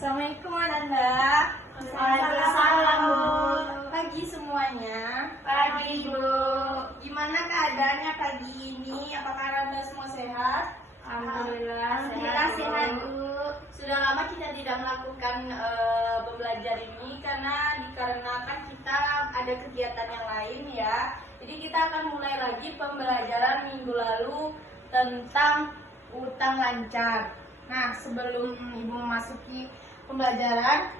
Assalamualaikum Ananda. Waalaikumsalam, Bu. Pagi semuanya. Pagi, Bu. Gimana keadaannya pagi ini? Apakah Anda semua sehat? Alhamdulillah sehat, Bu. Sudah lama kita tidak melakukan pembelajar ini karena dikarenakan kita ada kegiatan yang lain ya. Jadi kita akan mulai lagi pembelajaran minggu lalu tentang utang lancar. Nah, sebelum Ibu memasuki pembelajaran,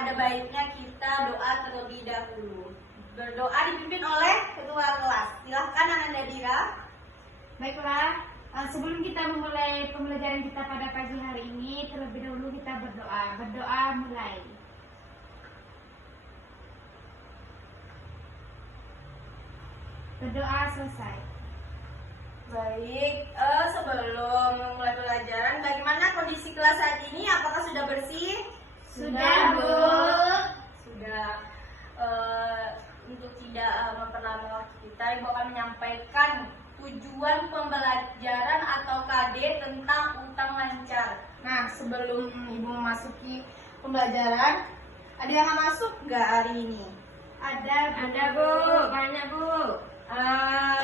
ada baiknya kita doa terlebih dahulu. Berdoa dipimpin oleh ketua kelas. Silahkan Ananda Dira. Baiklah, sebelum kita memulai pembelajaran kita pada pagi hari ini, terlebih dahulu kita berdoa. Berdoa mulai. Berdoa selesai. Baik, sebelum memulai pelajaran, bagaimana kondisi kelas saat ini? Apakah sudah bersih? Sudah, Bu. Sudah. Untuk tidak memperlama waktu kita, Ibu akan menyampaikan tujuan pembelajaran atau KD tentang utang lancar. Nah, sebelum Ibu memasuki pembelajaran, ada yang nggak masuk nggak hari ini? Ada, Bu. Banyak, Bu.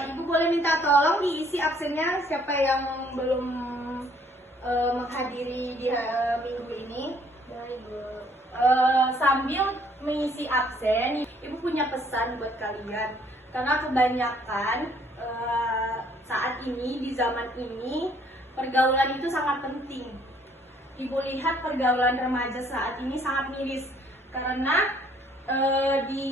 Ibu boleh minta tolong diisi absennya siapa yang belum menghadiri di minggu ini. Baik, Bu. Sambil mengisi absen, Ibu punya pesan buat kalian. Karena kebanyakan saat ini, di zaman ini, pergaulan itu sangat penting. Ibu lihat pergaulan remaja saat ini sangat miris. Karena di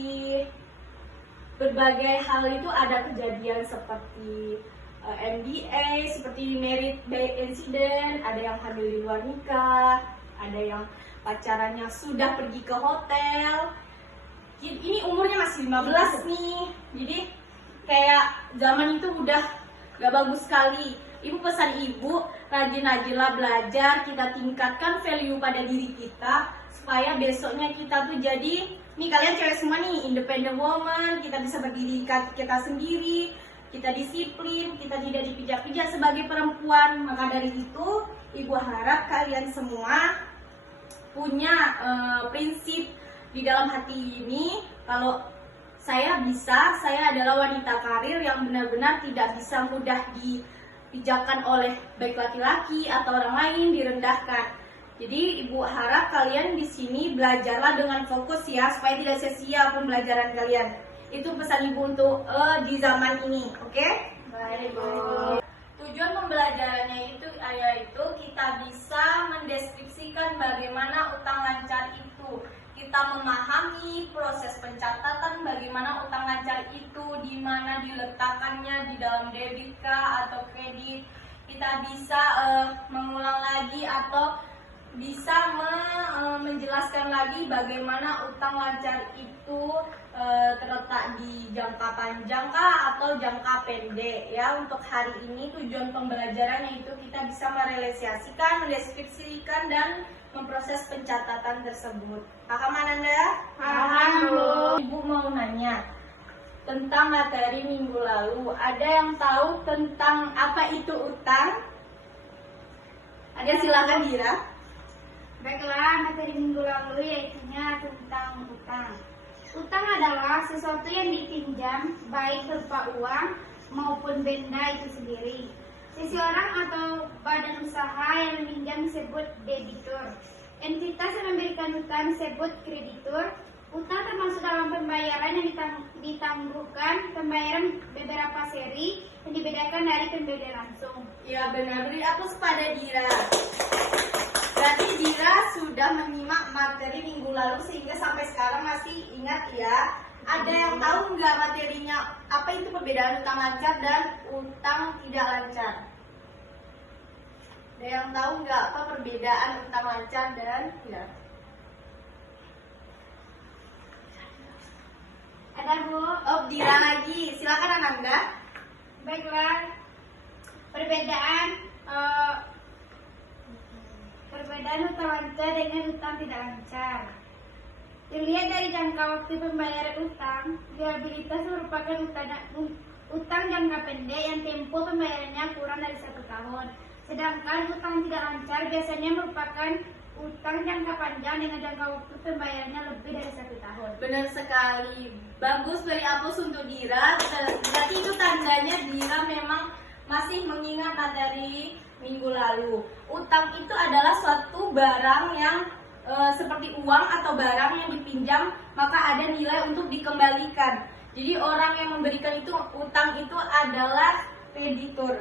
berbagai hal itu ada kejadian seperti MBA, seperti merit by incident, ada yang hamil di luar nikah, ada yang pacarannya sudah pergi ke hotel. Ini umurnya masih 15 nih, jadi kayak zaman itu udah gak bagus sekali. Ibu pesan Ibu, rajin-rajinlah belajar, kita tingkatkan value pada diri kita, supaya besoknya kita tuh jadi, nih kalian cewek semua nih, independent woman, kita bisa berdiri kita sendiri, kita disiplin, kita tidak dipijak-pijak sebagai perempuan. Maka dari itu, Ibu harap kalian semua punya prinsip di dalam hati ini, kalau saya bisa, saya adalah wanita karir yang benar-benar tidak bisa mudah dipijakan oleh baik laki-laki atau orang lain, direndahkan. Jadi Ibu harap kalian di sini belajarlah dengan fokus ya, supaya tidak sia-sia pembelajaran kalian. Itu pesan Ibu untuk di zaman ini, oke? Baik, Bu. Tujuan pembelajarannya itu yaitu kita bisa mendeskripsikan bagaimana utang lancar itu. Kita memahami proses pencatatan bagaimana utang lancar itu, di mana diletakkannya, di dalam debit kah atau kredit. Kita bisa mengulang lagi atau bisa menjelaskan lagi bagaimana utang lancar itu terletak di jangka panjang kah atau jangka pendek ya. Untuk hari ini tujuan pembelajarannya itu kita bisa merealisasikan, mendeskripsikan dan memproses pencatatan tersebut. Paham Ananda? Paham, Bu. Ibu mau nanya tentang materi minggu lalu. Ada yang tahu tentang apa itu utang? Ada, silakan Dira. Baiklah, materi minggu lalu yaitunya tentang utang. Utang adalah sesuatu yang dipinjam, baik berupa uang maupun benda itu sendiri. Seseorang atau badan usaha yang meminjam disebut debitur. Entitas yang memberikan utang disebut kreditur. Utang termasuk dalam pembayaran yang ditangguhkan, pembayaran beberapa seri yang dibedakan dari pembelian langsung. Ya benar, beri aplaus pada Dira. Berarti Dira sudah menyimak materi minggu lalu sehingga sampai sekarang masih ingat ya. Ada yang tahu nggak materinya apa itu perbedaan utang lancar dan utang tidak lancar? Ada yang tahu nggak apa perbedaan utang lancar dan tidak? Ada, Bu? Oh, Dira lagi. Silakan Ananda. Baiklah, perbedaan utang lancar dengan utang tidak lancar. Dilihat dari jangka waktu pembayaran utang, liabilitas merupakan utang jangka pendek yang tempo pembayarannya kurang dari 1 tahun. Sedangkan utang tidak lancar biasanya merupakan Utang jangka panjang dengan jangka waktu pembayarannya lebih dari 1 tahun. Benar sekali. Bagus beri aplaus untuk Dira. Berarti itu tandanya Dira memang masih mengingat materi minggu lalu. Utang itu adalah suatu barang yang seperti uang atau barang yang dipinjam, maka ada nilai untuk dikembalikan. Jadi orang yang memberikan itu utang itu adalah kreditur.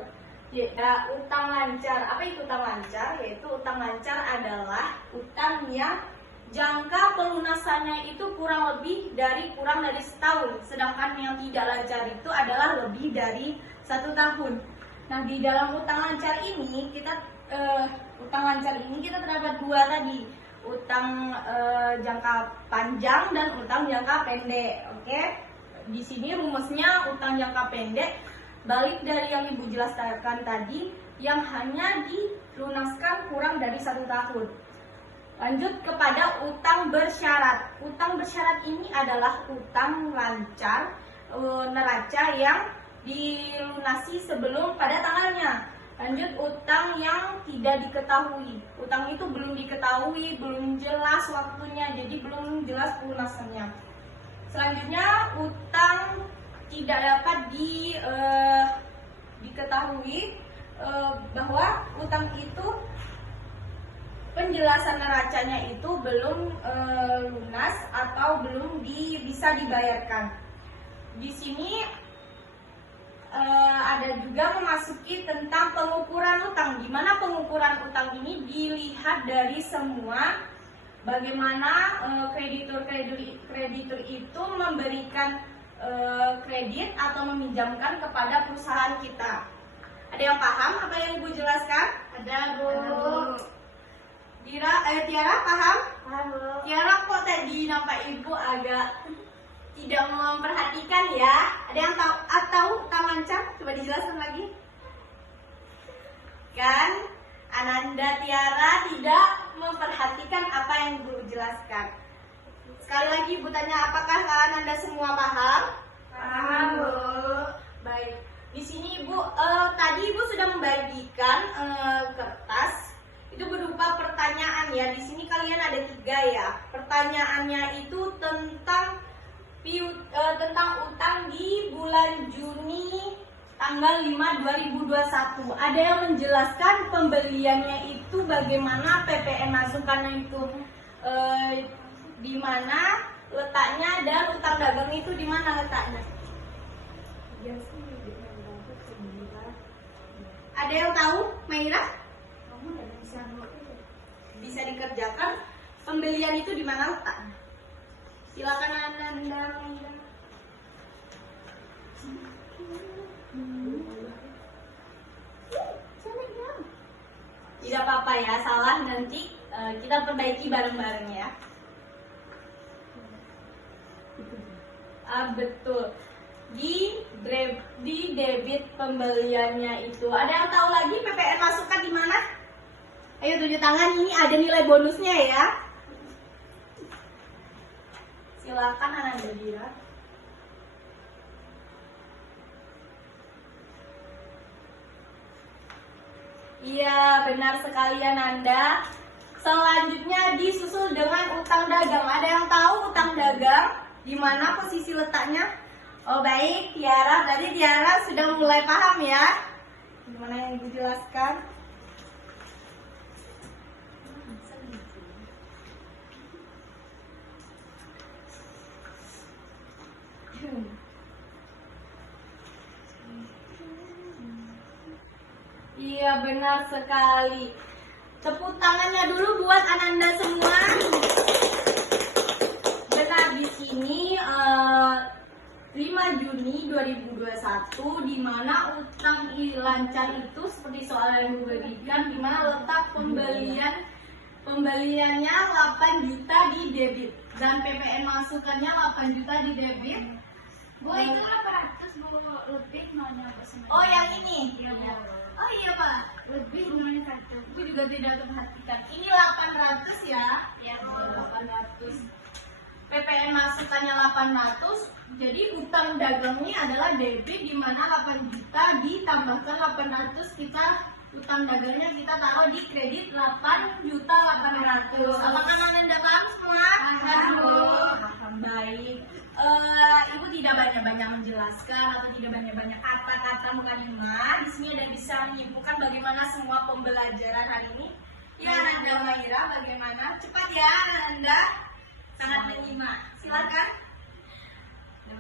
Ya, utang lancar. Apa itu utang lancar? Yaitu utang lancar adalah utang yang jangka pelunasannya itu kurang dari setahun. Sedangkan yang tidak lancar itu adalah lebih dari 1 tahun. Nah, di dalam utang lancar ini kita terdapat 2 tadi. Utang jangka panjang dan utang jangka pendek. Oke? Di sini rumusnya utang jangka pendek balik dari yang Ibu jelaskan tadi, yang hanya dilunaskan kurang dari 1 tahun. Lanjut kepada utang bersyarat. Utang bersyarat ini adalah utang lancar neraca yang dilunasi sebelum pada tanggalnya. Lanjut utang yang tidak diketahui. Utang itu belum diketahui, belum jelas waktunya, jadi belum jelas pelunasannya. Selanjutnya utang tidak dapat diketahui bahwa utang itu penjelasan neracanya itu belum lunas atau belum bisa dibayarkan. Di sini ada juga memasuki tentang pengukuran utang, di mana pengukuran utang ini dilihat dari semua bagaimana kreditur itu memberikan kredit atau meminjamkan kepada perusahaan kita. Ada yang paham apa yang Ibu jelaskan? Ada, Bu. Tiara paham? Paham, Bu. Tiara kok tadi nampak Ibu agak tidak memperhatikan ya? Ada yang tahu utang lancar? Coba dijelaskan lagi. Kan Ananda Tiara tidak memperhatikan apa yang Ibu jelaskan. Sekali lagi Ibu tanya, apakah Ananda semua paham? Paham, Bu. Baik. Di sini Ibu tadi Ibu sudah membagikan kertas. Itu berupa pertanyaan ya. Di sini kalian ada 3 ya. Pertanyaannya itu tentang utang di bulan Juni tanggal 5 2021. Ada yang menjelaskan pembeliannya itu bagaimana, PPN masukannya itu di mana letaknya, dan utang dagang itu di mana letaknya. Ada yang tahu, Maira? Bisa dikerjakan. Pembelian itu di mana letaknya? Silakan Ananda, Maira. Tidak apa-apa ya, salah nanti kita perbaiki bareng-bareng ya. Betul. Di debit pembeliannya itu. Ada yang tahu lagi PPN masukan di mana? Ayo tunjuk tangan, ini ada nilai bonusnya ya. Silakan Ananda Dira. Iya, benar sekali Ananda. Selanjutnya disusul dengan utang dagang. Ada yang tahu utang dagang di mana posisi letaknya? Oh baik, Tiara. Berarti Tiara sudah mulai paham ya. Gimana yang Ibu jelaskan? Iya, benar sekali. Tepuk tangannya dulu buat Ananda semua. Benar, di sini 5 Juni 2021 di mana utang lancar itu seperti soal yang diberikan, di mana letak pembeliannya 8 juta di debit dan PPN masukannya 8 juta di debit. Bu, itu 800, Bu. Lebih nolnya apa? Oh, yang ini? Iya, Bu. Oh iya Pak, Lebih nolnya 1. aku juga tidak memperhatikan. Ini 800 ya? Ya, Bu. 800. PPN masukannya 800. Jadi utang dagangnya adalah debit, di mana 8 juta ditambahkan 800 kita Utang dagangnya kita taruh di kredit 8.800.000. Apakah Ananda paham semua? Paham, Bu. Paham, baik. Ibu tidak banyak-banyak menjelaskan atau tidak banyak-banyak kata-kata mukadimah. Di sini ada bisa menyimpulkan bagaimana semua pembelajaran hari ini. Ya, Ananda Maira, bagaimana? Cepat ya, Ananda. Sangat menyimak. Silakan.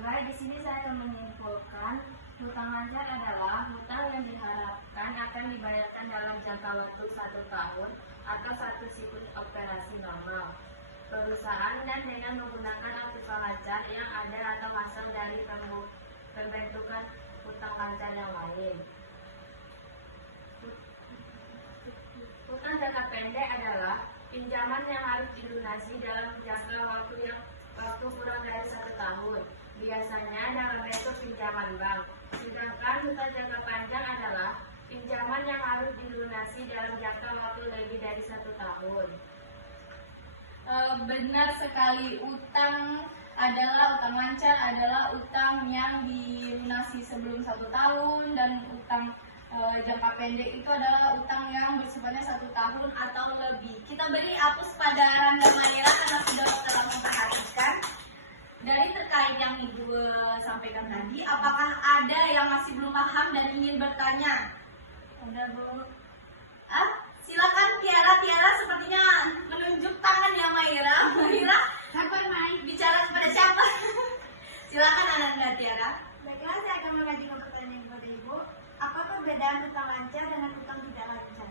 Baik, di sini saya menyimpulkan hutang lancar adalah hutang yang diharapkan akan dibayarkan dalam jangka waktu 1 tahun atau 1 siklus operasi normal perusahaan dan dengan menggunakan aktiva lancar yang ada atau hasil dari pembentukan hutang lancar yang lain. Hutang jangka pendek adalah pinjaman yang harus dilunasi dalam jangka waktu kurang dari 1 tahun, biasanya dalam bentuk pinjaman bank. Sedangkan hutang jangka panjang adalah pinjaman yang harus dilunasi dalam jangka waktu lebih dari 1 tahun. Benar sekali, utang lancar adalah utang yang dilunasi sebelum 1 tahun, dan utang jangka pendek itu adalah utang yang bersifatnya 1 tahun atau lebih. Kita beri apus pada Randa Maira karena sudah telah memperhatikan. Dari terkait yang Ibu sampaikan tadi, apakah ada yang masih belum paham dan ingin bertanya? Udah, Bu. Silakan Tiara sepertinya menunjuk tangan ya Maira. Maira, Siapa yang main? bicara kepada siapa? Silakan Ananda Tiara. Baiklah, saya akan mengajukan pertanyaan kepada Ibu. Apa perbedaan hutang lancar dengan hutang tidak lancar?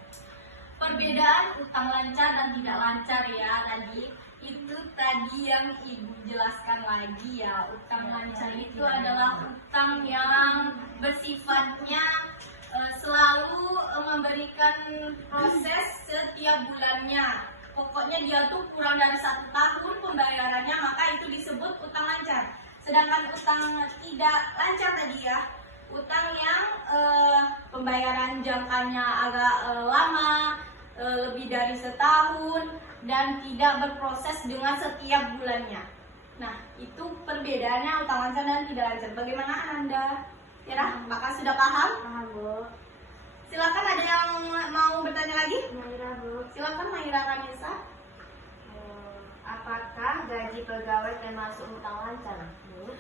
Perbedaan utang lancar dan tidak lancar ya tadi. Itu tadi yang Ibu jelaskan lagi ya. Utang lancar itu adalah utang yang bersifatnya selalu memberikan proses setiap bulannya. Pokoknya dia tuh kurang dari 1 tahun pembayarannya, maka itu disebut utang lancar. Sedangkan utang tidak lancar tadi ya, utang yang pembayaran jangkanya agak lama, lebih dari 1 tahun, dan tidak berproses dengan setiap bulannya. Nah, itu perbedaannya utang lancar dan tidak lancar. Bagaimana Anda? Tiara, apakah sudah paham? Paham, Bu. Silakan, ada yang mau bertanya lagi? Maira, Bu. Silakan Maira Kanisa. Apakah gaji pegawai termasuk hutang lancar, Bu?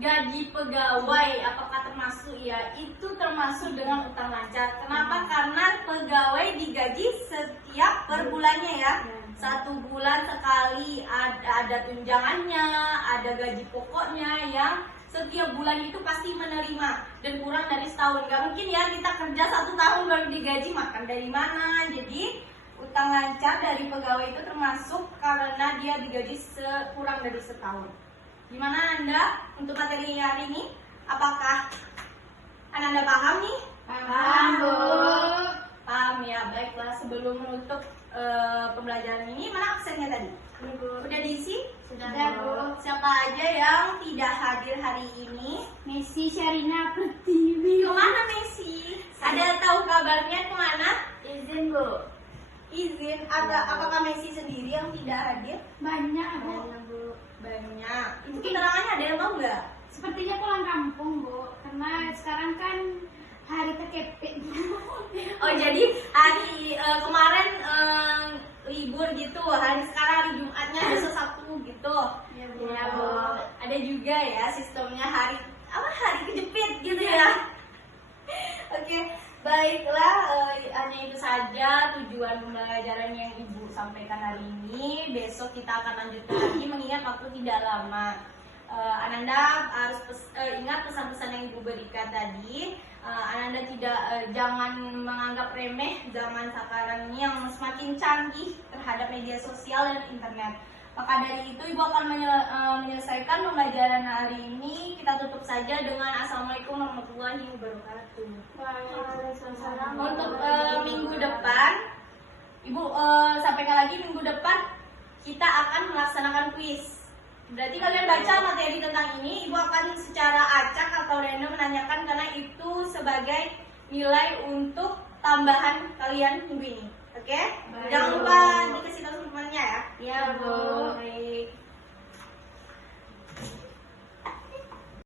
Gaji pegawai apakah termasuk ya? Itu termasuk dengan utang lancar. Kenapa? Karena pegawai digaji setiap per bulannya ya. 1 bulan sekali ada tunjangannya, ada gaji pokoknya yang setiap bulan itu pasti menerima, dan kurang dari setahun. Gak mungkin ya kita kerja 1 tahun baru digaji, makan dari mana? Jadi utang lancar dari pegawai itu termasuk karena dia digaji kurang dari setahun. Gimana Anda untuk materi hari ini? Apakah Anda paham nih? Paham, Bu. Paham ya, baiklah. Sebelum menutup pembelajaran ini, mana absennya tadi? Udah diisi? Sudah, Bu. Siapa aja yang tidak hadir hari ini? Messi Syarina Pertiwi. Kemana Messi? Ada tahu kabarnya kemana? Izin, Bu. Izin. Apakah Messi sendiri yang tidak hadir? Banyak, Bu. Banyak, Bu. Banyak. Itu keterangannya ada yang tahu nggak? Sepertinya pulang kampung, Bu. Karena sekarang kan hari terkepit. Oh, jadi hari kemarin libur gitu, sekarang hari Jumatnya besok Sabtu gitu. Ya, Ya, Bu. Ada juga ya sistemnya hari kejepit gitu ya. Oke, baiklah, hanya itu saja tujuan pembelajaran yang Ibu sampaikan hari ini. Besok kita akan lanjutkan lagi mengingat waktu tidak lama. Ananda harus ingat pesan-pesan yang Ibu berikan tadi. Ananda jangan menganggap remeh zaman sekarang ini yang semakin canggih terhadap media sosial dan internet. Maka dari itu Ibu akan menyelesaikan pembelajaran hari ini. Kita tutup saja dengan Assalamualaikum warahmatullahi wabarakatuh. Waalaikumsalam. Untuk minggu depan, Ibu sampaikan lagi minggu depan kita akan melaksanakan kuis. Berarti kalian baca materi tentang ini, Ibu akan secara acak atau random menanyakan karena itu sebagai nilai untuk tambahan kalian minggu ini. Oke? Baik. Jangan lupa dikasih tahu teman-temannya ya. Iya, Bu. Baik.